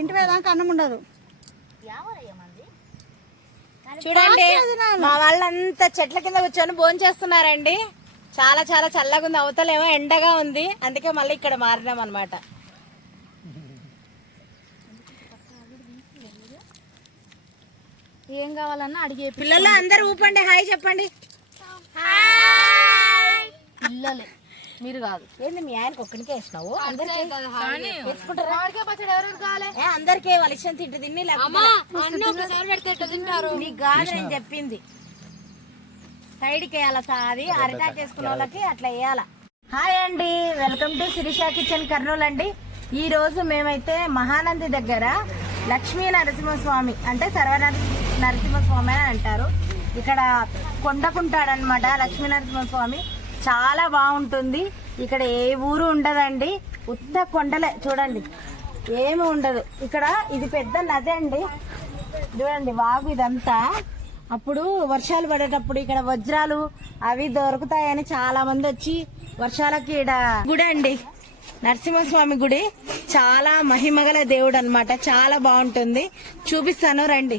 ఇంటి మీద అన్నం ఉండదు చూడండి మా వాళ్ళంతా చెట్ల కింద కూర్చొని భోజనం చేస్తున్నారండి. చాలా చాలా చల్లగా ఉంది. అవతలేమో ఎండగా ఉంది. అందుకే మళ్ళీ ఇక్కడ మారినాం అనమాట ఏం కావాలన్నా అడిగే పిల్లలు అందరూ ఊపండి. హాయ్ చెప్పండి. పిల్లలే. మీరు కాదు. ఏంది మీ ఆయనకు ఒక్కడికే వేసినావు? అందరికీ? మామిడికాయ పచ్చడి ఎవరెవరు కావాలి? ఏ, అందరికీ వాళ్ళ ఇష్టం తింటు తిని అన్నీ ఒకసారి పెడితే ఎట్లా తింటారు? నీకు కాదు నేను చెప్పింది. సైడ్కి వేయాల సాది అరిటాకు వేసుకున్న వాళ్ళకి అట్లా వేయాల? హాయ్ అండి welcome to Sirisha kitchen Kurnool అండి. ఈ రోజు మేమైతే మహానంది దగ్గర లక్ష్మీ నరసింహస్వామి అంటే సర్వ నరసింహస్వామి అని అంటారు. ఇక్కడ కొండకుంటాడనమాట లక్ష్మీ నరసింహస్వామి. చాలా బాగుంటుంది. ఇక్కడ ఏ ఊరు ఉండదండి. ఉత్త కొండలే. చూడండి. ఏమి ఉండదు. ఇక్కడ ఇది పెద్ద నది అండి. చూడండి వాగు ఇదంతా. అప్పుడు వర్షాలు పడేటప్పుడు ఇక్కడ వజ్రాలు అవి దొరుకుతాయని చాలా మంది వచ్చి వర్షాలకి ఈడ గుడి అండి. నరసింహస్వామి గుడి. చాలా మహిమగల దేవుడు అనమాట చాలా బాగుంటుంది. చూపిస్తాను రండి.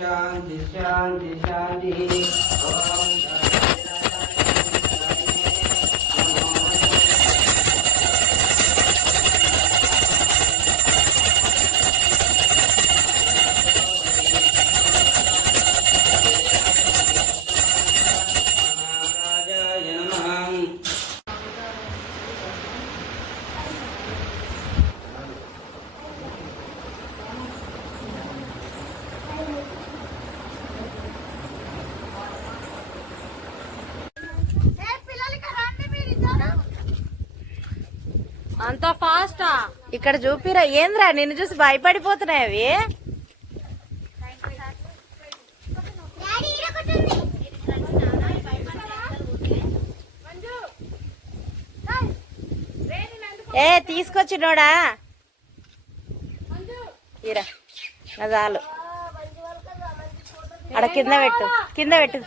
శాంతి శాంతి శాంతి. అంత ఫాస్టా? ఇక్కడ చూపిరా ఏంద్రా నిన్ను చూసి భయపడిపోతున్నాయి అవి? ఏ తీసుకొచ్చినోడా ఇరా నా చాలు అక్కడ కింద పెట్టు కింద పెట్టు.